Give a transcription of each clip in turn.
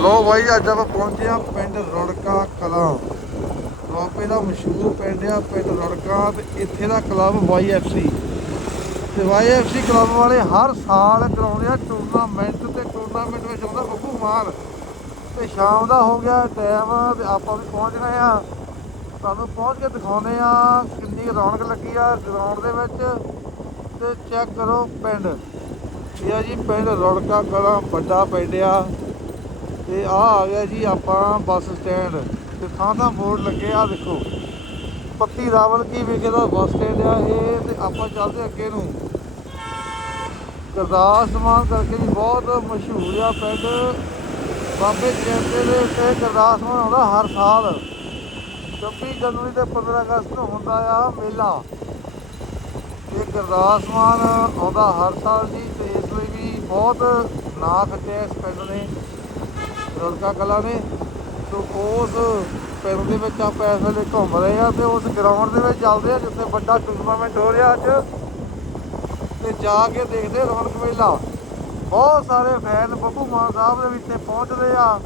ਲੋ ਬਾਈ, ਅੱਜ ਆਪਾਂ ਪਹੁੰਚੇ ਆ ਪਿੰਡ ਰੁੜਕਾ ਕਲਾਂ। ਰੋਪੇ ਦਾ ਮਸ਼ਹੂਰ ਪਿੰਡ ਆ, ਪਿੰਡ ਰੁੜਕਾ ਤੇ ਇੱਥੇ ਦਾ ਕਲੱਬ YFC ਤੇ YFC ਕਲੱਬ ਵਾਲੇ ਹਰ ਸਾਲ ਕਰਾਉਂਦੇ ਆ ਟੂਰਨਾਮੈਂਟ ਤੇ ਟੂਰਨਾਮੈਂਟ ਵਿੱਚ ਆਉਂਦਾ ਬੱਬੂ ਮਾਰ ਤੇ ਸ਼ਾਮ ਦਾ ਹੋ ਗਿਆ, ਟਾਈਮ ਤੇ ਆਪਾਂ ਵੀ ਪਹੁੰਚ ਗਏ ਆ। ਤੁਹਾਨੂੰ ਪਹੁੰਚ ਕੇ ਦਿਖਾਉਂਦੇ ਆ ਕਿੰਨੀ ਕੁ ਰੌਣਕ ਲੱਗੀ ਆ ਗਰਾਊਂਡ ਦੇ ਵਿੱਚ। ਤੇ ਚੈੱਕ ਕਰੋ ਪਿੰਡ। ਇਹ ਆ ਜੀ ਪਿੰਡ ਰੁੜਕਾ ਕਲਾਂ, ਵੱਡਾ ਪਿੰਡ ਆ। ਤੇ ਆ ਆ ਗਿਆ ਜੀ ਆਪਾਂ ਬੱਸ ਸਟੈਂਡ ਤੇ ਥਾਂ ਥਾਂ ਬੋਰਡ ਲੱਗੇ ਆ ਦੇਖੋ। ਪੱਤੀ ਰਾਵਲ ਕੀ ਵਿਖੇ ਦਾ ਬੱਸ ਸਟੈਂਡ ਆ ਇਹ ਤੇ ਆਪਾਂ ਚੱਲਦੇ ਅੱਗੇ ਨੂੰ। ਗੁਰਦਾਸ ਮਾਨ ਕਰਕੇ ਵੀ ਬਹੁਤ ਮਸ਼ਹੂਰ ਆ ਪਿੰਡ। ਬਾਬੇ ਚੇਤੇ ਦੇ ਉੱਤੇ ਗੁਰਦਾਸ ਮਾਨ ਆਉਂਦਾ ਹਰ ਸਾਲ। 26 ਜਨਵਰੀ ਤੇ 15 ਅਗਸਤ ਨੂੰ ਹੁੰਦਾ ਆ ਮੇਲਾ। ਇਹ ਗੁਰਦਾਸ ਮਾਨ ਆਉਂਦਾ ਹਰ ਸਾਲ ਜੀ ਤੇ ਇਸ ਲਈ ਵੀ ਬਹੁਤ ਨਾਂ ਖੱਟਿਆ ਇਸ ਪਿੰਡ ਨੇ ਰੁੜਕਾ ਕਲਾ ਨੇ। ਸੋ ਉਸ ਪਿੰਡ ਦੇ ਵਿੱਚ ਆਪਾਂ ਇਸ ਵੇਲੇ ਘੁੰਮ ਰਹੇ ਆ ਤੇ ਉਸ ਗਰਾਊਂਡ ਦੇ ਵਿੱਚ ਚੱਲਦੇ ਆ ਜਿੱਥੇ ਵੱਡਾ ਟੂਰਨਾਮੈਂਟ ਹੋ ਰਿਹਾ ਅੱਜ। ਤੇ ਜਾ ਕੇ ਦੇਖਦੇ ਰੌਣਕ ਮੇਲਾ। ਬਹੁਤ ਸਾਰੇ ਫੈਨ ਬੱਬੂ ਮਾਨ ਸਾਹਿਬ ਦੇ ਵਿੱਚ ਪਹੁੰਚਦੇ ਆ।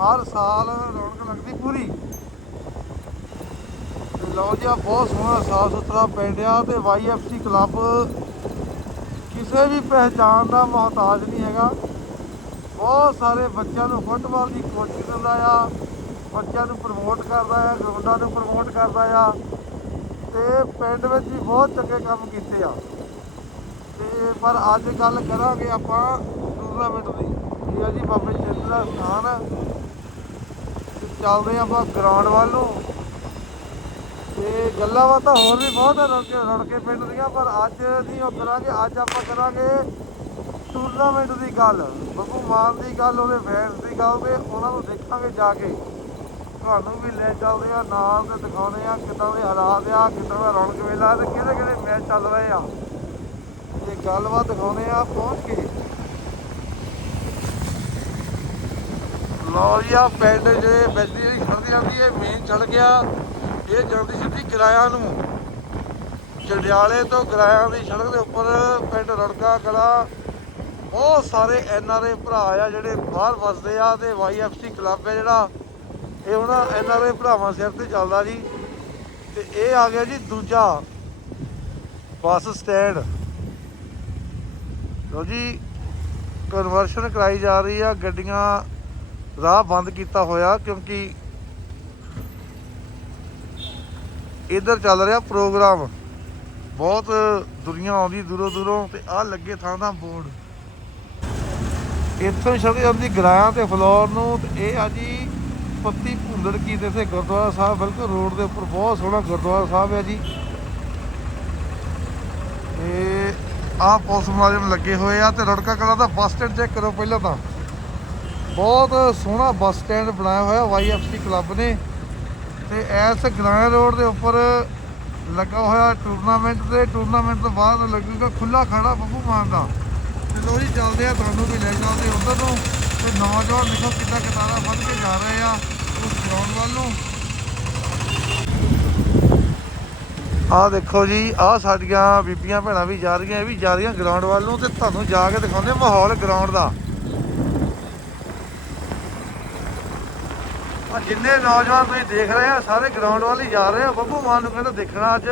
ਹਰ ਸਾਲ ਰੌਣਕ ਲੱਗਦੀ ਪੂਰੀ। ਲਓ ਜੀ, ਆਹ ਬਹੁਤ ਸੋਹਣਾ ਸਾਫ਼ ਸੁਥਰਾ ਪਿੰਡ ਆ ਤੇ YFC ਕਲੱਬ ਕਿਸੇ ਵੀ ਪਹਿਚਾਣ ਦਾ ਮੁਹਤਾਜ ਨਹੀਂ ਹੈਗਾ। ਬਹੁਤ ਸਾਰੇ ਬੱਚਿਆਂ ਨੂੰ ਫੁੱਟਬਾਲ ਦੀ ਕੋਚਿੰਗ ਦਿੰਦਾ ਆ। ਬੱਚਿਆਂ ਨੂੰ ਪ੍ਰਮੋਟ ਕਰਦਾ ਆ ਗਰਾਊਂਡਾਂ ਨੂੰ ਪ੍ਰਮੋਟ ਕਰਦਾ ਆ। ਤੇ ਪਿੰਡ ਵਿੱਚ ਵੀ ਬਹੁਤ ਚੰਗੇ ਕੰਮ ਕੀਤੇ ਆ। ਤੇ ਪਰ ਅੱਜ ਗੱਲ ਕਰਾਂਗੇ ਆਪਾਂ ਟੂਰਨਾਮੈਂਟ ਦੀ। ਇਹ ਆ ਜੀ, ਬਾਬੇ ਚੰਦ ਦਾ ਸਥਾਨ ਚੱਲਦੇ ਹਾਂ ਆਪਾਂ ਗਰਾਊਂਡ ਵੱਲ ਨੂੰ। ਤੇ ਗੱਲਾਂ ਬਾਤਾਂ ਹੋਰ ਵੀ ਬਹੁਤ ਆ ਰੜਕੇ ਰੜਕੇ ਪਿੰਡ ਦੀਆਂ, ਪਰ ਅੱਜ ਨਹੀਂ ਉਹ ਕਰਾਂਗੇ, ਅੱਜ ਆਪਾਂ ਕਰਾਂਗੇ ਟੂਰਨਾਮੈਂਟ ਦੀ ਗੱਲ, ਬੱਬੂ ਮਾਨ ਦੀ ਗੱਲ ਉਹਦੇ ਫੈਨਸ ਦੀ ਗੱਲ ਤੇ ਉਹਨਾਂ ਨੂੰ ਦੇਖਾਂਗੇ ਜਾ ਕੇ। ਤੁਹਾਨੂੰ ਵੀ ਲੈ ਚੱਲਦੇ ਆ, ਨਾਲ ਤੇ ਦਿਖਾਉਂਦੇ ਆ ਕਿੱਦਾਂ ਦੇ ਹਾਲਾਤ ਆ, ਕਿੱਦਾਂ ਦਾ ਰੌਣਕ ਮੇਲਾ ਤੇ ਕਿਹੜੇ ਕਿਹੜੇ ਮੈਚ ਚੱਲ ਰਹੇ ਆ। ਇਹ ਗੱਲਬਾਤ ਦਿਖਾਉਂਦੇ ਆ, ਪਹੁੰਚ ਕੇ ਲਓ ਪਿੰਡ ਜਿਹੜੇ ਬੈਟਰੀ ਜਿਹੜੀ ਖੜਦੀ ਜਾਂਦੀ ਹੈ ਮੇਨ ਚੜ ਗਿਆ, ਇਹ ਜਾਂਦੀ ਸਿੱਧੀ ਕਿਰਾਇਆ ਨੂੰ। ਜੰਡਿਆਲੇ ਤੋਂ ਕਿਰਾਇਆ ਦੀ ਸੜਕ ਦੇ ਉੱਪਰ ਪਿੰਡ ਰੜਕਾ ਕਲਾ ਬਹੁਤ ਸਾਰੇ ਐਨ ਆਰ ਆਈ ਭਰਾ ਆ ਜਿਹੜੇ ਬਾਹਰ ਵਸਦੇ ਆ ਤੇ YFC ਕਲੱਬ ਹੈ ਜਿਹੜਾ। ਇਹ ਉਹਨਾਂ ਐਨ ਆਰ ਆਈ ਭਰਾਵਾਂ ਸਿਰ ਤੇ ਚੱਲਦਾ ਜੀ। ਤੇ ਇਹ ਆ ਗਿਆ ਜੀ ਦੂਜਾ ਬੱਸ ਸਟੈਂਡ। ਲੋ ਜੀ ਕਨਵਰਸ਼ਨ ਕਰਾਈ ਜਾ ਰਹੀ ਆ। ਗੱਡੀਆਂ ਰਾਹ ਬੰਦ ਕੀਤਾ ਹੋਇਆ ਕਿਉਂਕਿ ਇਧਰ ਚੱਲ ਰਿਹਾ ਪ੍ਰੋਗਰਾਮ। ਬਹੁਤ ਦੁਨੀਆ ਆਉਂਦੀ ਦੂਰੋਂ ਦੂਰੋਂ ਤੇ ਆਹ ਲੱਗੇ ਥਾਂ ਦਾ ਬੋਰਡ। ਇੱਥੋਂ ਹੀ ਜਾਂਦੀ ਗਰਾਂ ਤੇ ਫਲੋਰ ਨੂੰ ਤੇ ਇਹ ਆ ਜੀ ਪੱਤੀ ਭੁੰਦੜ ਕੀ ਤੇ ਇੱਥੇ ਗੁਰਦੁਆਰਾ ਸਾਹਿਬ, ਬਿਲਕੁਲ ਰੋਡ ਦੇ ਉੱਪਰ ਬਹੁਤ ਸੋਹਣਾ ਗੁਰਦੁਆਰਾ ਸਾਹਿਬ ਹੈ ਜੀ। ਤੇ ਆਹ ਪੁਲਿਸ ਮੁਲਾਜ਼ਮ ਲੱਗੇ ਹੋਏ ਆ ਤੇ ਰੜਕਾ ਕਲਾ ਦਾ ਬੱਸ ਸਟੈਂਡ ਚੈੱਕ ਕਰੋ ਪਹਿਲਾਂ ਤਾਂ। ਬਹੁਤ ਸੋਹਣਾ ਬੱਸ ਸਟੈਂਡ ਬਣਾਇਆ ਹੋਇਆ YFC ਕਲੱਬ ਨੇ। ਤੇ ਐਸ ਗ੍ਰਾਂ ਰੋਡ ਦੇ ਉੱਪਰ ਲੱਗਾ ਹੋਇਆ ਟੂਰਨਾਮੈਂਟ ਤੇ ਟੂਰਨਾਮੈਂਟ ਤੋਂ ਬਾਅਦ ਲੱਗੂਗਾ ਖੁੱਲਾ ਖਾਣਾ ਬੱਬੂ ਮਾਨ ਦਾ। ਤੇ ਲੋ ਜੀ ਚੱਲਦੇ ਆ ਤੁਹਾਨੂੰ ਵੀ ਲੈ ਚੱਲਦੇ ਉਧਰ ਨੂੰ ਤੇ ਨੌਜਵਾਨ ਦੇਖੋ ਕਿੱਦਾਂ ਕਿਤਾਰਾ ਵੱਧ ਕੇ ਜਾ ਰਹੇ ਆ ਉਸ ਗਰਾਊਂਡ ਵੱਲ ਨੂੰ। ਆਹ ਦੇਖੋ ਜੀ, ਆਹ ਸਾਡੀਆਂ ਬੀਬੀਆਂ ਭੈਣਾਂ ਵੀ ਜਾ ਰਹੀਆਂ, ਇਹ ਵੀ ਜਾ ਰਹੀਆਂ ਗਰਾਊਂਡ ਵੱਲ ਨੂੰ ਤੇ ਤੁਹਾਨੂੰ ਜਾ ਕੇ ਦਿਖਾਉਂਦੇ ਮਾਹੌਲ ਗਰਾਊਂਡ ਦਾ। ਆ ਜਿੰਨੇ ਨੌਜਵਾਨ ਤੁਸੀਂ ਦੇਖ ਰਹੇ ਆ, ਸਾਰੇ ਗਰਾਊਂਡ ਵੱਲ ਹੀ ਜਾ ਰਹੇ ਆ। ਬੱਬੂ ਮਾਨ ਨੂੰ ਕਹਿੰਦਾ ਦੇਖਣਾ ਅੱਜ,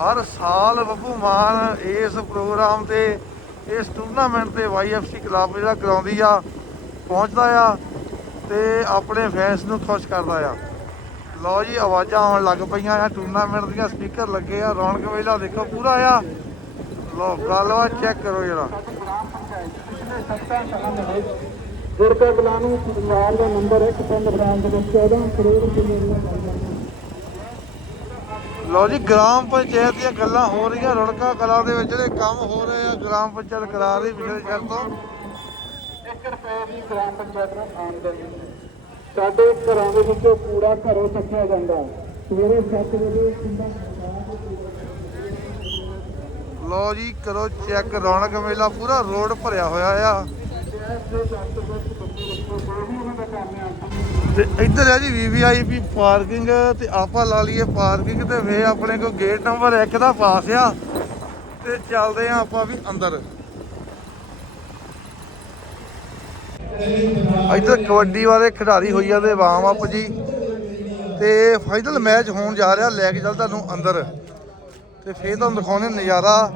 ਹਰ ਸਾਲ ਬੱਬੂ ਮਾਨ ਇਸ ਪ੍ਰੋਗਰਾਮ ਤੇ ਇਸ ਟੂਰਨਾਮੈਂਟ ਤੇ YFC ਕਲੱਬ ਜਿਹੜਾ ਕਰਾਉਂਦੀ ਆ, ਪਹੁੰਚਦਾ ਆ ਤੇ ਆਪਣੇ ਫੈਨਸ ਨੂੰ ਖੁਸ਼ ਕਰਦਾ ਆ। ਲਓ ਜੀ, ਆਵਾਜ਼ਾਂ ਆਉਣ ਲੱਗ ਪਈਆਂ ਆ, ਟੂਰਨਾਮੈਂਟ ਦੀਆਂ ਸਪੀਕਰ ਲੱਗੇ ਆ, ਰੌਣਕ ਮੇਲਾ ਦੇਖੋ ਪੂਰਾ ਆ। ਲਓ, ਗੱਲਬਾਤ ਚੈੱਕ ਕਰੋ ਜਰਾ। ਗੁਰਕਾ ਕਲਾਂ ਨੂੰ ਪੰਜਾਬ ਦਾ ਨੰਬਰ 1 ਪਿੰਡ ਬਰਾਮ ਦੇ ਵਿੱਚ 14 ਕਰੋੜ ਰੁਪਏ ਦੀਆਂ ਲਓ ਜੀ ਗ੍ਰਾਮ ਪੰਚਾਇਤ ਦੀਆਂ ਗੱਲਾਂ ਹੋ ਰਹੀਆਂ ਰੁੜਕਾ ਕਲਾ ਦੇ ਵਿੱਚ ਜਿਹੜੇ ਕੰਮ ਹੋ ਰਹੇ ਆ ਗ੍ਰਾਮ ਪੰਚਾਇਤ ਕਰਾ ਰਹੀ ਪਿਛਲੇ ਚਿਰ ਤੋਂ। 1 ਰੁਪਏ ਦੀ ਗ੍ਰਾਮ ਪੰਚਾਇਤ ਨੂੰ ਆਮਦਨ ਸਾਡੇ ਘਰਾਂ ਦੇ ਵਿੱਚੋਂ ਕੂੜਾ ਘਰੋਂ ਚੱਕਿਆ ਜਾਂਦਾ। ਸਵੇਰੇ 7 ਵਜੇ ਪਿੰਡਾਂ ਲਓ ਜੀ ਕਰੋ ਚੈੱਕ ਰੌਣਕ ਮੇਲਾ ਪੂਰਾ ਰੋਡ ਭਰਿਆ ਹੋਇਆ ਆ। ਦੇ ਦਫ਼ਤਰ ਵਿੱਚ ਬੱਚੇ ਵੀ ਉਹਨਾਂ ਦਾ ਤੇ ਇੱਧਰ ਹੈ ਜੀ ਵੀਵੀਆਈਪੀ ਪਾਰਕਿੰਗ ਤੇ ਆਪਾਂ ਲਾ ਲਈਏ ਪਾਰਕਿੰਗ ਤੇ ਵੇ ਆਪਣੇ ਕੋਲ ਗੇਟ ਨੰਬਰ 1 ਦਾ ਪਾਸ ਆ। ਤੇ ਚੱਲਦੇ ਆ ਆਪਾਂ ਵੀ ਅੰਦਰ। ਇੱਧਰ ਕਬੱਡੀ ਵਾਲੇ ਖਿਡਾਰੀ ਹੋਈ ਜਾਂਦੇ ਵਾਮ ਅਪ ਜੀ। ਤੇ ਫਾਈਨਲ ਮੈਚ ਹੋਣ ਜਾ ਰਿਹਾ, ਲੈ ਕੇ ਚੱਲ ਤੁਹਾਨੂੰ ਅੰਦਰ। ਤੇ ਫੇਰ ਤੁਹਾਨੂੰ ਦਿਖਾਉਣੇ ਨਜ਼ਾਰਾ।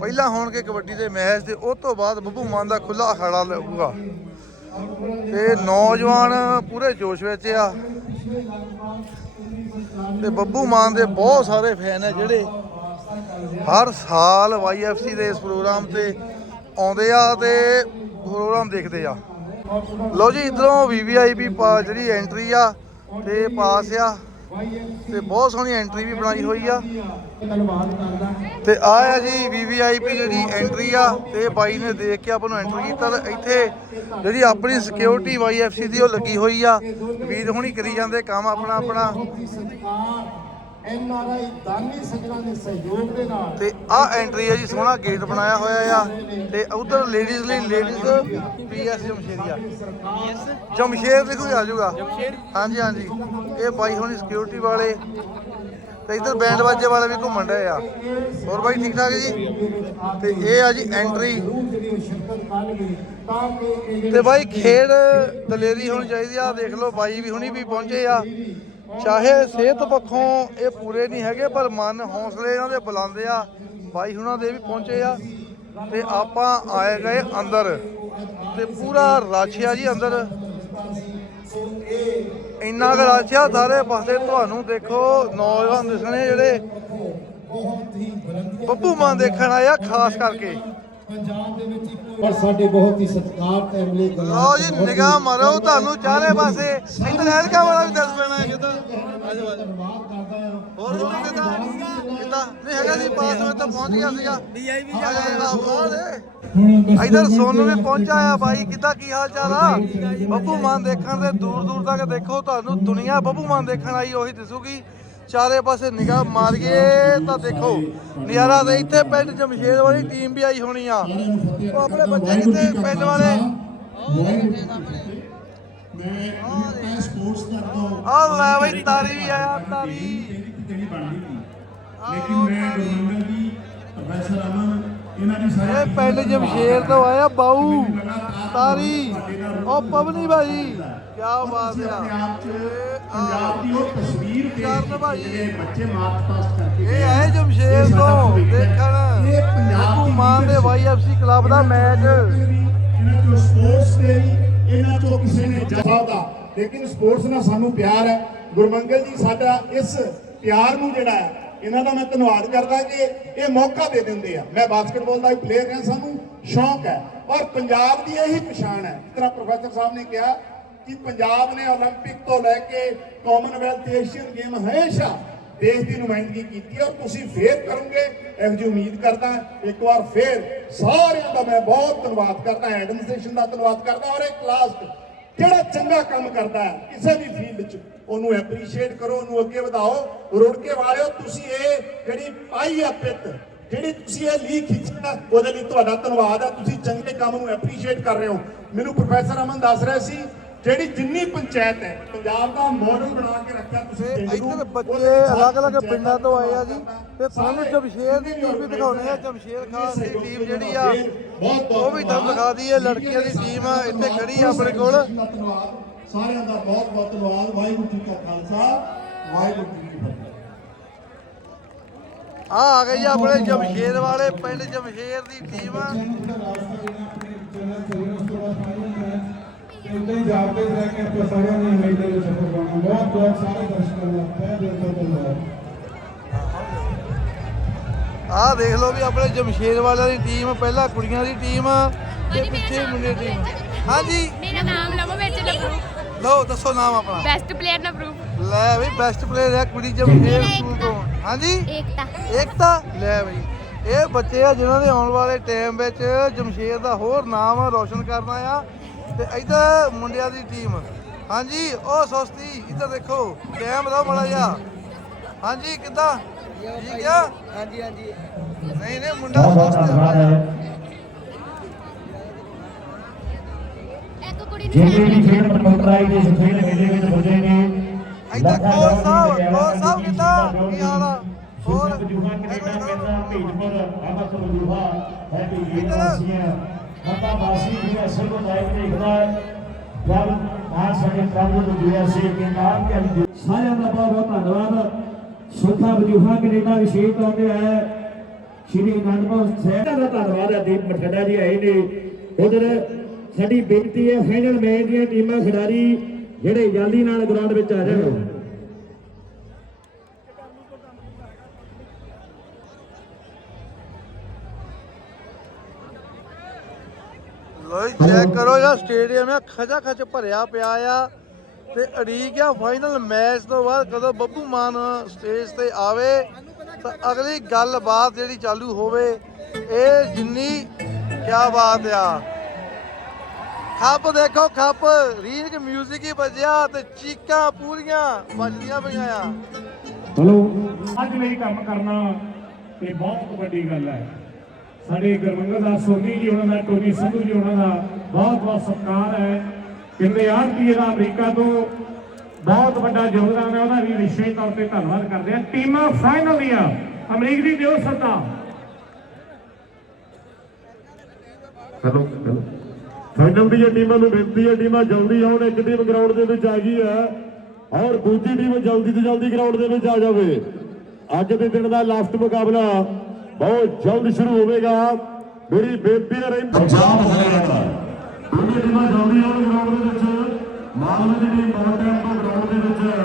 ਪਹਿਲਾਂ ਹੋਣਗੇ ਕਬੱਡੀ ਦੇ ਮੈਚ ਤੇ ਉਸ ਤੋਂ ਬਾਅਦ ਬੱਬੂ ਮਾਨ ਦਾ ਖੁੱਲਾ ਅਖਾੜਾ ਲੱਗੂਗਾ। ਤੇ ਨੌਜਵਾਨ ਪੂਰੇ ਜੋਸ਼ ਵਿੱਚ ਆ। ਤੇ ਬੱਬੂ ਮਾਨ ਦੇ ਬਹੁਤ ਸਾਰੇ ਫੈਨ ਆ ਜਿਹੜੇ ਹਰ ਸਾਲ YFC ਦੇ ਇਸ ਪ੍ਰੋਗਰਾਮ ਤੇ ਆਉਂਦੇ ਆ ਤੇ ਪ੍ਰੋਗਰਾਮ ਦੇਖਦੇ ਆ। ਲੋ ਜੀ, ਇਧਰੋਂ VVIP ਪਾ ਜਿਹੜੀ ਐਂਟਰੀ ਆ, ਤੇ ਪਾਸ ਆ। ਤੇ ਬਹੁਤ ਸੋਹਣੀ ਐਂਟਰੀ ਵੀ ਬਣਾਈ ਹੋਈ ਆ। ਧੰਨਵਾਦ ਕਰਦਾ ਤੇ ਆ ਆ ਜੀ VVIP ਜਿਹੜੀ ਐਂਟਰੀ ਆ, ਤੇ ਬਾਈ ਨੇ ਦੇਖ ਕੇ ਆਪਾਂ ਨੂੰ ਐਂਟਰ ਕੀਤਾ ਤੇ ਇੱਥੇ ਜਿਹੜੀ ਆਪਣੀ ਸਿਕਿਉਰਿਟੀ YFC ਦੀ ਉਹ ਲੱਗੀ ਹੋਈ ਆ। ਵੀਰ ਹੁਣੀ ਕਰੀ ਜਾਂਦੇ ਕੰਮ ਆਪਣਾ ਆਪਣਾ ਐਨ ਆਰ ਆਈ ਦਾਨੀ ਸੱਜਣਾ ਦੇ ਸਹਿਯੋਗ ਦੇ ਨਾਲ ਤੇ ਆ ਐਂਟਰੀ ਹੈ ਜੀ, ਸੋਹਣਾ ਗੇਟ ਬਣਾਇਆ ਹੋਇਆ ਆ। ਤੇ ਉਧਰ ਲੇਡੀਜ਼ ਲਈ ਲੇਡੀਜ਼ ਪੀਐਸ ਜਮਸ਼ੇਰੀਆ ਜਮਸ਼ੇਰ ਲਿਖੋ ਆ ਜਾਊਗਾ? ਹਾਂਜੀ ਹਾਂਜੀ। ਇਹ ਬਾਈ ਹੋਣੀ ਸਿਕਿਉਰਿਟੀ ਵਾਲੇ। ਤੇ ਇਧਰ ਬੈਂਡ ਵਾਜੇ ਵਾਲੇ ਵੀ ਘੁੰਮਣ ਰਹੇ ਆ। ਹੋਰ ਬਾਈ ਠੀਕ ਠਾਕ ਜੀ? ਤੇ ਇਹ ਆ ਜੀ ਐਂਟਰੀ ਤੇ ਬਾਈ ਖੇਡ ਦਲੇਰੀ ਹੋਣੀ ਚਾਹੀਦੀ ਆ। ਦੇਖ ਲਓ, ਬਾਈ ਵੀ ਹੁਣੀ ਵੀ ਪਹੁੰਚੇ ਆ। ਚਾਹੇ ਸਿਹਤ ਪੱਖੋਂ ਇਹ ਪੂਰੇ ਨਹੀਂ ਹੈਗੇ, ਪਰ ਮਨ ਹੌਸਲੇ ਇਹਨਾਂ ਦੇ ਬੁਲੰਦੇ ਆ। ਬਾਈ ਹੁਣਾਂ ਦੇ ਵੀ ਪਹੁੰਚੇ ਆ ਤੇ ਆਪਾਂ ਆਏ ਗਏ ਅੰਦਰ ਤੇ ਪੂਰਾ ਰਸ਼ ਆ ਜੀ ਅੰਦਰ। ਇੰਨਾ ਕੁ ਰਸ਼ ਆ, ਸਾਰੇ ਪਾਸੇ ਤੁਹਾਨੂੰ ਦੇਖੋ ਨੌਜਵਾਨ ਦਿਸਣੇ ਜਿਹੜੇ ਬੱਬੂ ਮਾਨ ਦੇਖਣ ਆਏ ਆ, ਖਾਸ ਕਰਕੇ। ਪੰਜਾਬ ਦੇ ਵਿੱਚ ਇੱਕ ਪਰ ਸਾਡੇ ਬਹੁਤ ਹੀ ਸਤਿਕਾਰਤ ਐਮਲੇ ਲਓ ਜੀ ਨਿਗਾਹ ਮਾਰੋ ਤੁਹਾਨੂੰ ਚਾਰੇ ਪਾਸੇ ਇੱਧਰ ਐਲਕਾ ਵਾਲਾ ਵੀ ਦੱਸ ਪੈਣਾ ਹੈ ਕਿਦਾਂ ਆਜੋ ਆਜੋ। ਧੰਨਵਾਦ ਕਰਦਾ ਹਾਂ। ਹੋਰ ਕਿਦਾਂ ਕਿਦਾਂ ਨਹੀਂ ਹੈਗਾ ਜੀ ਪਾਸ ਵਿੱਚ ਤਾਂ ਪਹੁੰਚ ਗਿਆ ਸੀਗਾ। ਵੀਆਈਪੀ ਜਾ ਰਿਹਾ ਇਧਰ ਸੋਨੂ ਵੀ ਪਹੁੰਚਾ ਆ ਬਾਈ ਕਿਦਾਂ ਕੀ ਹਾਲ ਚਾਲ ਆ? ਬੱਬੂ ਮਾਨ ਦੇਖਣ ਦੇ ਦੂਰ ਦੂਰ ਤੱਕ ਦੇਖੋ ਤੁਹਾਨੂੰ ਦੁਨੀਆ ਬੱਬੂ ਮਾਨ ਦੇਖਣ ਆਈ ਉਹੀ ਦਿਸੂਗੀ। ਚਾਰੇ ਪਾਸੇ ਨਿਗਾਹ ਮਾਰੀਏ ਤਾਂ ਦੇਖੋ ਨਜ਼ਾਰਾ ਤੇ ਇੱਥੇ ਪਿੰਡ ਜਮਸ਼ੇਦ ਵਾਲੀ ਟੀਮ ਵੀ ਆਈ ਹੋਣੀ ਆ। ਉਹ ਆਪਣੇ ਬੱਚੇ ਕਿਤੇ ਪਿੰਡ ਵਾਲੇ? ਆ ਲੈ ਬਈ ਤਾਰੀ ਵੀ ਆਇਆ ਤਾਰੀ। ਬਣਦੀ ਲੇਕਿਨ ਮੈਂ ਗੁਰਮੰਗਲ ਜੀ ਪ੍ਰੋਫੈਸਰ ਅਮਨ ਇਹਨਾਂ ਦੀ ਸਾਰੇ ਇਹ ਪਿੰਡ ਜਮਸ਼ੇਰ ਤੋਂ ਆਇਆ ਬਾਊ। ਤਾਰੀ। ਉਹ ਪਵਨੀ ਭਾਈ ਕੀ ਬਾਤ ਆ। ਪੰਜਾਬ ਦੀ ਉਹ ਤਸਵੀਰ ਕਰਨ ਭਾਈ। ਬੱਚੇ ਮਾਰਚ ਪਾਸਟ ਕਰਕੇ ਇਹ ਆਏ ਜਮਸ਼ੇਰ ਤੋਂ ਦੇਖਣ। ਇਹ ਪੰਜਾਬ ਮਾਨ ਦੇ YFC ਕਲੱਬ ਦਾ ਮੈਚ ਇਹਨਾਂ ਚੋਂ ਸਪੋਰਟਸ ਦੇ ਇਹਨਾਂ ਚੋਂ ਕਿਸੇ ਨੇ ਜਵਾਬ ਦਾ। ਲੇਕਿਨ ਸਪੋਰਟਸ ਨਾਲ ਸਾਨੂੰ ਪਿਆਰ ਹੈ। ਗੁਰਮੰਗਲ ਜੀ ਸਾਡਾ ਇਸ ਪਿਆਰ ਨੂੰ ਜਿਹੜਾ ਹੈ ਇਹਨਾਂ ਦਾ ਮੈਂ ਧੰਨਵਾਦ ਕਰਦਾ ਕਿ ਇਹ ਮੌਕਾ ਦੇ ਦਿੰਦੇ ਆ। ਮੈਂ ਬਾਸਕਟਬਾਲ ਦਾ ਵੀ ਪਲੇਅਰ ਹਾਂ ਸਾਨੂੰ ਸ਼ੌਂਕ ਹੈ। ਔਰ ਪੰਜਾਬ ਦੀ ਇਹੀ ਪਛਾਣ ਹੈ। ਤਰ੍ਹਾਂ ਪ੍ਰੋਫੈਸਰ ਸਾਹਿਬ ਨੇ ਕਿਹਾ ਕਿ ਪੰਜਾਬ ਨੇ 올림픽 ਤੋਂ ਲੈ ਕੇ ਕਾਮਨਵੈਲਥ ਏਸ਼ੀਅਨ ਗੇਮ ਹਮੇਸ਼ਾ ਦੇਸ਼ ਦੀ ਨੁਮਾਇੰਦਗੀ ਕੀਤੀ ਔਰ ਤੁਸੀਂ ਫੇਰ ਕਰੋਗੇ ਇਹੋ ਜਿਹੀ ਉਮੀਦ ਕਰਦਾ ਇੱਕ ਵਾਰ ਫੇਰ ਸਾਰਿਆਂ ਦਾ ਮੈਂ ਬਹੁਤ ਧੰਨਵਾਦ ਕਰਦਾ ਐਡਮਿਨਿਸਟ੍ਰੇਸ਼ਨ ਦਾ ਧੰਨਵਾਦ ਕਰਦਾ ਔਰ ਇਹ ਕਲਾਸ ਜਿਹੜਾ ਚੰਗਾ ਕੰਮ ਕਰਦਾ ਹੈ ਕਿਸੇ ਵੀ ਫੀਲਡ 'ਚ ਉਹਨੂੰ ਐਪਰੀਸ਼ੀਏਟ ਕਰੋ ਉਹਨੂੰ ਅੱਗੇ ਵਧਾਓ ਰੁੜਕੇ ਵਾਲਿਓ ਤੁਸੀਂ ਇਹ ਜਿਹੜੀ ਪਾਈ ਆ ਪਿੱਤ ਜਿਹੜੀ ਤੁਸੀਂ ਇਹ ਲੀ ਖਿੱਚਿਆ ਉਹਦੇ ਲਈ ਤੁਹਾਡਾ ਧੰਨਵਾਦ ਹੈ ਤੁਸੀਂ ਚੰਗੇ ਕੰਮ ਨੂੰ ਐਪਰੀਸ਼ੀਏਟ ਕਰ ਰਹੇ ਹੋ ਮੈਨੂੰ ਪ੍ਰੋਫੈਸਰ ਅਮਨ ਦੱਸ ਰਿਹਾ ਸੀ ਜਿਹੜੀ ਜਿੰਨੀ ਪੰਚਾਇਤ ਹੈ ਪੰਜਾਬ ਦਾ ਮਾਡਲ ਬਣਾ ਕੇ ਰੱਖਿਆ ਤੁਸੀਂ ਇੱਧਰ ਬੱਚੇ ਅਲੱਗ-ਅਲੱਗ ਪਿੰਡਾਂ ਤੋਂ ਆਏ ਆ ਜੀ। ਤੇ ਸਾਰੇ ਜਮਸ਼ੇਰ ਦੀ ਟੀਮ ਵੀ ਦਿਖਾਉਣੀ ਆ ਜਮਸ਼ੇਰ ਖਾਸ ਦੀ ਟੀਮ ਜਿਹੜੀ ਆ ਉਹ ਵੀ ਤੁਹਾਨੂੰ ਦਿਖਾ ਦਈਏ ਲੜਕੀਆਂ ਦੀ ਟੀਮ ਆ ਇੱਥੇ ਖੜੀ ਆ ਆਪਣੇ ਕੋਲ। ਸਾਰਿਆਂ ਦਾ ਬਹੁਤ ਬਹੁਤ ਧੰਨਵਾਦ। ਵਾਹਿਗੁਰੂ ਜੀ ਕਾ ਖਾਲਸਾ ਵਾਹਿਗੁਰੂ ਜੀ ਕੀ ਫਤਿਹ। ਆ ਆ ਗਏ ਜੀ ਆਪਣੇ ਜਮਸ਼ੇਰ ਵਾਲੇ ਪਿੰਡ ਜਮਸ਼ੇਰ ਦੀ ਟੀਮ ਆ। ਉਦਾਂ ਹੀ ਜਾਪਦੇ ਰਹਿ ਕੇ ਆਪਾਂ ਸਾਰਿਆਂ ਨੇ ਮੇਲੇ ਵਿੱਚ ਸਫਰ ਕਰਨਾ। ਬਹੁਤ ਬਹੁਤ ਸਾਰੇ ਦਰਸ਼ਕਾਂ ਦਾ ਤਹਿ ਦਿਲ ਤੋਂ ਧੰਨਵਾਦ। ਆਹ ਦੇਖ ਲਓ ਵੀ ਆਪਣੇ ਜਮਸ਼ੇਰ ਵਾਲਿਆਂ ਦੀ ਟੀਮ ਪਹਿਲਾਂ ਕੁੜੀਆਂ ਦੀ ਟੀਮ ਤੇ ਪਿੱਛੇ ਮੁੰਡੇ ਦੀ ਟੀਮ ਹਾਂਜੀ। ਮੇਰਾ ਨਾਮ ਲਵੋ ਵਿੱਚ ਨਵਰੂਪ ਲਓ ਦੱਸੋ ਨਾਮ ਆਪਣਾ। ਬੈਸਟ ਪਲੇਅਰ ਨਵਰੂਪ ਲੈ ਬਈ ਬੈਸਟ ਪਲੇਅਰ ਹੈ ਕੁੜੀ ਜਮਸ਼ੇਰ ਸਕੂਲ ਤੋਂ। ਹਾਂਜੀ? ਏਕਤਾ। ਏਕਤਾ? ਲੈ ਬਈ। ਇਹ ਬੱਚੇ ਆ ਜਿਨ੍ਹਾਂ ਦੇ ਆਉਣ ਵਾਲੇ ਟਾਈਮ ਵਿੱਚ ਜਮਸ਼ੇਰ ਦਾ ਹੋਰ ਨਾਮ ਰੌਸ਼ਨ ਕਰਨਾ ਆ। ਤੇ ਇੱਧਰ ਮੁੰਡਿਆਂ ਦੀ ਟੀਮ। ਹਾਂਜੀ ਉਹ ਸੁਸਤੀ ਇੱਧਰ ਦੇਖੋ ਕੈਮ ਦਾ ਬੜਾ ਜਿਹਾ। ਹਾਂਜੀ ਕਿੱਦਾਂ? ਠੀਕ ਆ? ਹਾਂਜੀ ਹਾਂਜੀ। ਨਹੀਂ ਨਹੀਂ ਮੁੰਡਾ ਸੁਸਤ ਆ ਇੱਕ ਕੁੜੀ ਨੂੰ ਜਿੰਨੇ ਵੀ ਖੇਡ ਪ੍ਰਮੋਟਰਾਈ ਦੇ ਇਸ ਖੇਡ ਮੇਲੇ ਵਿੱਚ ਪੁੱਜੇ ਨੇ। ਇੱਧਰ ਕੋਲ ਸਾਹਿਬ ਕੋਲ ਸਾਹਿਬ ਕਿੱਦਾਂ? ਕੀ ਹਾਲ ਆ? ਹੋਰ? ਜੂਹਾ ਕੈਨੇਡਾ ਕੈਨੇਡਾ ਭੇਜਪੁਰ ਅੰਮ੍ਰਿਤਸਰ ਜੂਹਾ ਹੈਪੀ ਇੱਧਰ। ਯੂਨੀਵਰਸਿਟੀਆਂ ਬਾਬਾ ਬਾਸੀ ਅਸਲ ਨੂੰ ਲਾਈਵ ਦੇਖਦਾ ਹੈ। ਜਦ ਮਾਨ ਸਾਡੇ ਪ੍ਰਭੂ ਨੂੰ ਜੁੜਿਆ ਸੀ, ਕਿ ਨਾਮ ਕੇ ਅੰਦਰ ਸਾਰਿਆਂ ਦਾ ਬਹੁਤ ਬਹੁਤ ਧੰਨਵਾਦ। ਸੁਖਾ ਵਜੂਹਾ ਕੈਨੇਡਾ ਵਿਸ਼ੇਸ਼ ਤੌਰ ਤੇ ਆਇਆ ਹੈ। ਸ਼੍ਰੀ ਅਨੰਦਪੁਰ ਸਾਹਿਬ ਦਾ ਧੰਨਵਾਦ ਹੈ, ਦੀਪ ਮਠੜਾ ਜੀ ਆਏ ਨੇ। ਉਧਰ ਸਾਡੀ ਬੇਨਤੀ ਹੈ ਫਾਈਨਲ ਮੈਚ ਦੀਆਂ ਟੀਮਾਂ ਖਿਡਾਰੀ ਜਿਹੜੇ ਜਲਦੀ ਨਾਲ ਗਰਾਊਂਡ ਵਿੱਚ ਆ ਜਾਣ ਲੋ ਚੈੱਕ ਕਰੋ ਯਾ ਸਟੇਡੀਅਮ ਆ, ਖਚਾ ਖਚ ਭਰਿਆ ਪਿਆ ਆ। ਤੇ ਅੜੀਕ ਆ ਫਾਈਨਲ ਮੈਚ ਤੋਂ ਬਾਅਦ ਕਦੋਂ ਬੱਬੂ ਮਾਨ ਸਟੇਜ ਤੇ ਆਵੇ, ਤਾਂ ਅਗਲੀ ਗੱਲਬਾਤ ਜਿਹੜੀ ਚਾਲੂ ਹੋਵੇ, ਇਹ ਜਿੰਨੀ, ਕਿਆ ਬਾਤ ਆ। ਖੱਪ ਦੇਖੋ, ਖੱਪ। ਰੀਂਗ ਮਿਊਜ਼ਿਕ ਹੀ ਵੱਜਿਆ ਤੇ ਚੀਕਾਂ ਪੂਰੀਆਂ ਵੱਜਦੀਆਂ ਪਈਆਂ ਆ। ਹਲੋ ਅੱਜ ਲਈ ਕੰਮ ਕਰਨਾ ਤੇ ਬਹੁਤ ਵੱਡੀ ਗੱਲ ਹੈ। ਸਾਡੇ ਗੁਰਮੰਗਲ ਦਾ ਸੋਨੀ ਜੀ, ਉਹਨਾਂ ਦਾ, ਟੋਨੀ ਸੰਧੂ ਜੀ, ਉਹਨਾਂ ਦਾ ਬਹੁਤ ਬਹੁਤ ਸਤਿਕਾਰ ਹੈ। ਕਿੰਨੇ ਆਰਤੀ ਦਾ ਅਮਰੀਕਾ ਤੋਂ ਬਹੁਤ ਵੱਡਾ ਯੋਗਦਾਨ ਹੈ, ਉਹਦਾ ਵੀ ਵਿਸ਼ੇਸ਼ ਤੌਰ ਤੇ ਧੰਨਵਾਦ ਕਰਦੇ ਹਾਂ। ਟੀਮਾਂ ਫਾਈਨਲ ਦੀਆਂ, ਅਮਰੀਕ ਦੀ ਦਿਓ ਸੱਦਾ ਹੈਲੋ ਹੈਲੋ ਫਾਈਨਲ ਦੀਆਂ ਟੀਮਾਂ ਨੂੰ ਬੇਨਤੀ ਹੈ, ਟੀਮਾਂ ਜਲਦੀ ਆਉਣ, ਇੱਕ ਟੀਮ ਗਰਾਊਂਡ ਦੇ ਵਿੱਚ ਆ ਗਈ ਹੈ ਔਰ ਦੂਜੀ ਟੀਮ ਜਲਦੀ ਤੋਂ ਜਲਦੀ ਗਰਾਊਂਡ ਦੇ ਵਿੱਚ ਆ ਜਾਵੇ। ਅੱਜ ਦੇ ਦਿਨ ਦਾ ਲਾਸਟ ਮੁਕਾਬਲਾ ਬਹੁਤ ਜਲਦ ਸ਼ੁਰੂ ਹੋਵੇਗਾ। ਮੇਰੀ ਬੇਨਤੀ ਹੈ ਰਹੀ ਪੰਜਾਬ ਹਰਿਆਣਾ ਦੋਨੇ ਟੀਮਾਂ ਜਲਦੀ ਆਉਣ ਗਰਾਊਂਡ ਦੇ ਵਿੱਚ। ਮਾਲਵੇ ਦੀ ਟੀਮ ਬਹੁਤ ਟਾਈਮ ਤੋਂ ਗਰਾਊਂਡ ਦੇ ਵਿੱਚ ਹੈ।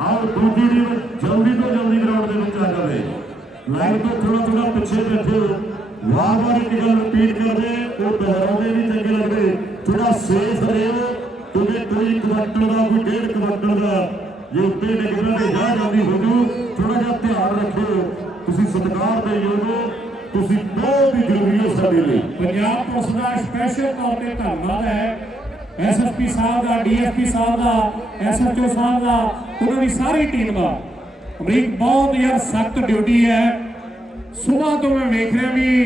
ਔਰ ਦੂਜੀ ਟੀਮ ਜਲਦੀ ਤੋਂ ਜਲਦੀ ਗਰਾਊਂਡ ਦੇ ਵਿੱਚ ਆ ਜਾਵੇ। ਲਾਈਨ ਤੋਂ ਥੋੜਾ ਥੋੜਾ ਪਿੱਛੇ ਬੈਠੋ ਵਾਰ ਵਾਰ ਇੱਕ ਗੱਲ ਰਿਪੀਟ ਕਰਦੇ। ਉਹ ਦੁਹਰਾਉਂਦੇ ਵੀ ਚੰਗੇ ਲੱਗਦੇ। ਥੋੜਾ ਸੇਫ ਰਹੋ ਕਿਉਂਕਿ ਕੋਈ ਕੁਆਟਰ ਦਾ ਕੋਈ ਡੇਢ ਕੁਆਟਰ ਦਾ ਜੇ ਉੱਤੇ ਡਿੱਗਦਾ ਤੇ ਜਾ ਜਾਂਦੀ ਹੋ ਜੂ ਥੋੜਾ ਜਿਹਾ ਧਿਆਨ ਰੱਖੋ ਤੁਸੀਂ ਸਤਿਕਾਰ ਦੇ ਯੋਗ ਹੋ, ਤੁਸੀਂ ਬਹੁਤ ਹੀ ਜ਼ਰੂਰੀ ਹੋ ਸਾਡੇ ਲਈ। ਪੰਜਾਬ ਪੁਲਿਸ ਦਾ ਸਪੈਸ਼ਲ ਤੌਰ ਤੇ ਧੰਨਵਾਦ ਹੈ। ਐਸਐਸਪੀ ਸਾਹਿਬ ਦਾ ਡੀਐਸਪੀ ਸਾਹਿਬ ਦਾ ਐਸਐਚਓ ਸਾਹਿਬ ਦਾ, ਉਹਨਾਂ ਦੀ ਸਾਰੀ ਟੀਮ ਦਾ। ਅਮਰੀਕ, ਬਹੁਤ ਯਾਰ ਸਖਤ ਡਿਊਟੀ ਹੈ। ਸਵੇਰ ਤੋਂ ਮੈਂ ਵੇਖ ਰਿਹਾ ਵੀ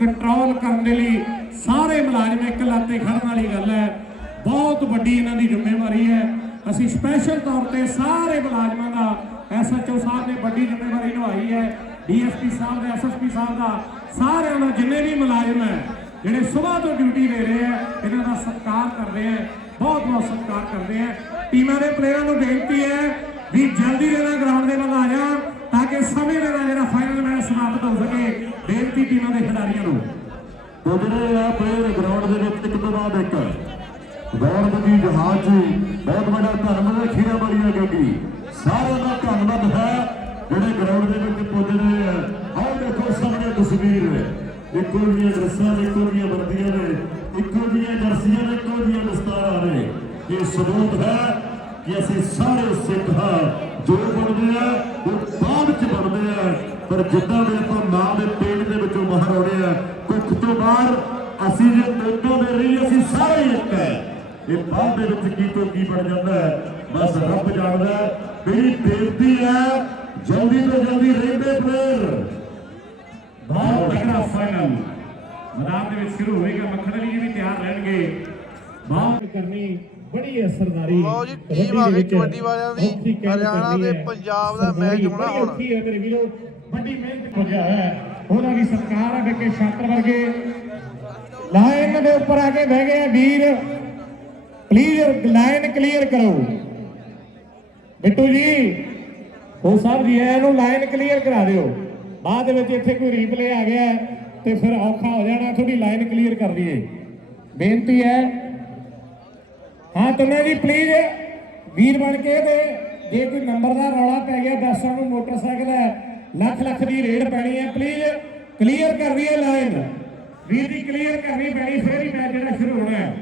ਕੰਟਰੋਲ ਕਰਨ ਦੇ ਲਈ ਸਾਰੇ ਮੁਲਾਜ਼ਮ ਇੱਕ ਲਾਤੇ ਖੜਨ ਵਾਲੀ ਗੱਲ ਹੈ। ਬਹੁਤ ਵੱਡੀ ਇਹਨਾਂ ਦੀ ਜ਼ਿੰਮੇਵਾਰੀ ਹੈ। ਅਸੀਂ ਸਪੈਸ਼ਲ ਤੌਰ ਤੇ ਸਾਰੇ ਮੁਲਾਜ਼ਮਾਂ ਦਾ ਐਸਐਚਓ ਸਾਹਿਬ ਨੇ ਵੱਡੀ ਜ਼ਿੰਮੇਵਾਰੀ ਨਿਭਾਈ ਹੈ। ਡੀਐਸਪੀ ਸਾਹਿਬ ਦਾ ਐਸਐਸਪੀ ਸਾਹਿਬ ਦਾ, ਸਾਰਿਆਂ ਦਾ ਜਿੰਨੇ ਵੀ ਮੁਲਾਜ਼ਮ ਹੈ, ਜਿਹੜੇ ਸਵੇਰ ਤੋਂ ਡਿਊਟੀ ਦੇ ਰਹੇ ਆ ਇਹਨਾਂ ਦਾ ਸਤਿਕਾਰ ਕਰਦੇ ਆ ਬਹੁਤ ਬਹੁਤ ਸਤਿਕਾਰ ਕਰਦੇ ਆ ਟੀਮਾਂ ਦੇ ਪਲੇਅਰਾਂ ਨੂੰ ਬੇਨਤੀ ਹੈ ਵੀ ਜਲਦੀ ਦੇ ਗਰਾਊਂਡ ਦੇ ਨਾਲ ਆ ਜਾਣ, ਤਾਂ ਕਿ ਸਮੇਂ ਦੇ ਨਾਲ ਜਿਹੜਾ ਫਾਈਨਲ ਮੈਚ ਸਮਾਪਤ ਹੋ ਸਕੇ। ਬੇਨਤੀ ਟੀਮਾਂ ਦੇ ਖਿਡਾਰੀਆਂ ਨੂੰ। ਜਿਹੜੇ ਆ ਪਲੇਅਰ ਗਰਾਊਂਡ ਦੇ ਵਿੱਚ ਇੱਕ ਤੋਂ ਬਾਅਦ ਇੱਕ, ਗੌਰਵ ਜਹਾਜ਼ ਜੀ, ਬਹੁਤ ਵੱਡਾ ਧੰਨਵਾਦ ਹੈ ਖੀਰਾ ਬੜੀਆਂ ਗੱਡੀ। ਸਾਰਿਆਂ ਦਾ ਧੰਨਵਾਦ ਹੈ। ਜਿਹੜੇ ਗਰਾਊਂਡ ਦੇ ਵਿੱਚ ਪੁੱਜ ਰਹੇ ਆ ਆਓ ਦੇਖੋ ਸਾਹਮਣੇ ਤਸਵੀਰ ਇੱਕੋ ਜਿਹੀਆਂ ਡਰੈਸਾਂ ਨੇ ਇੱਕੋ ਜਿਹੀਆਂ ਵਰਦੀਆਂ ਨੇ ਇੱਕੋ ਜਿਹੀਆਂ ਜਰਸੀਆਂ ਨੇ ਇੱਕੋ ਜਿਹੀਆਂ ਦਸਤਾਰਾਂ ਨੇ ਇਹ ਸਬੂਤ ਹੈ ਕਿ ਅਸੀਂ ਸਾਰੇ ਸਿੱਖ ਹਾਂ ਜੋ ਬਣਦੇ ਆ ਉਹ ਬਾਅਦ ਚ ਬਣਦੇ ਆ ਪਰ ਜਿੱਦਾਂ ਦੇ ਆਪਾਂ ਮਾਂ ਦੇ ਪੇਟ ਦੇ ਵਿੱਚੋਂ ਬਾਹਰ ਆਉਣੇ ਆ ਕੁੱਖ ਤੋਂ ਬਾਹਰ ਅਸੀਂ ਜੇ ਤੋਤੋਂ ਦੇ ਰਹੀ ਅਸੀਂ ਸਾਰੇ ਹੀ ਇੱਕ ਹੈ ਇਹ ਬਾਅਦ ਦੇ ਵਿੱਚ ਕੀ ਤੋਂ ਕੀ ਬਣ ਜਾਂਦਾ ਹੈ ਬਸ ਰੱਬ ਜਾਣਦਾ ਹੈ। ਮੇਰੀ ਬੇਨਤੀ ਹੈ ਜਲਦੀ ਤੋਂ ਜਲਦੀ ਰਹਿੰਦੇ ਪਲੇਅਰ। ਬਹੁਤ ਤਕੜਾ ਫਾਈਨਲ ਮੈਦਾਨ ਦੇ ਵਿੱਚ ਸ਼ੁਰੂ ਹੋਵੇਗਾ ਮੱਖਣ ਅਲੀ ਜੀ ਵੀ ਤਿਆਰ ਰਹਿਣਗੇ। ਬਹੁਤ ਕਰਨੀ ਬੜੀ ਅਸਰਦਾਰੀ ਲਓ ਜੀ, ਟੀਮ ਆ ਗਈ ਕਬੱਡੀ ਵਾਲਿਆਂ ਦੀ। ਹਰਿਆਣਾ ਤੇ ਪੰਜਾਬ ਦਾ ਮੈਚ ਹੋਣਾ ਹੁਣ। ਔਖੀ ਹੈ ਮੇਰੇ ਵੀਰੋ। ਵੱਡੀ ਮਿਹਨਤ ਪੁੱਜਿਆ ਹੈ। ਡੱਕੇ ਛਾਤਰ ਵਰਗੇ। ਲਾਈਨ ਦੇ ਉੱਪਰ ਆ ਕੇ ਬਹਿ ਗਏ ਆ ਵੀਰ। ਪਲੀਜ਼ ਲਾਈਨ ਕਲੀਅਰ ਕਰੋ। ਬਿੱਟੂ ਜੀ ਉਹ ਸਾਹਿਬ ਜੀ, ਇਹਨੂੰ ਲਾਈਨ ਕਲੀਅਰ ਕਰਾ ਦਿਓ। ਬਾਅਦ ਵਿੱਚ ਇੱਥੇ ਕੋਈ ਰੀਪਲੇ ਆ ਗਿਆ ਤੇ ਫਿਰ ਔਖਾ ਹੋ ਜਾਣਾ ਥੋੜੀ ਲਾਈਨ ਕਲੀਅਰ ਕਰ ਦਈਏ। ਬੇਨਤੀ ਹੈ। ਹਾਂ ਤੁਮੇ ਜੀ ਪਲੀਜ਼ ਵੀਰ ਬਣ ਕੇ ਤੇ ਜੇ ਕੋਈ ਨੰਬਰ ਦਾ ਰੌਲਾ ਪੈ ਗਿਆ ਦੱਸਾਂ ਨੂੰ, ਮੋਟਰਸਾਈਕਲ ਹੈ ਲੱਖ ਲੱਖ ਦੀ ਰੇਡ ਪੈਣੀ ਹੈ ਪਲੀਜ਼ ਕਲੀਅਰ ਕਰ ਦਈਏ ਲਾਈਨ ਵੀਰ ਦੀ ਕਲੀਅਰ ਕਰਨੀ ਪੈਣੀ, ਫਿਰ ਹੀ ਮੈਚ ਜਿਹੜਾ ਸ਼ੁਰੂ ਹੋਣਾ ਹੈ।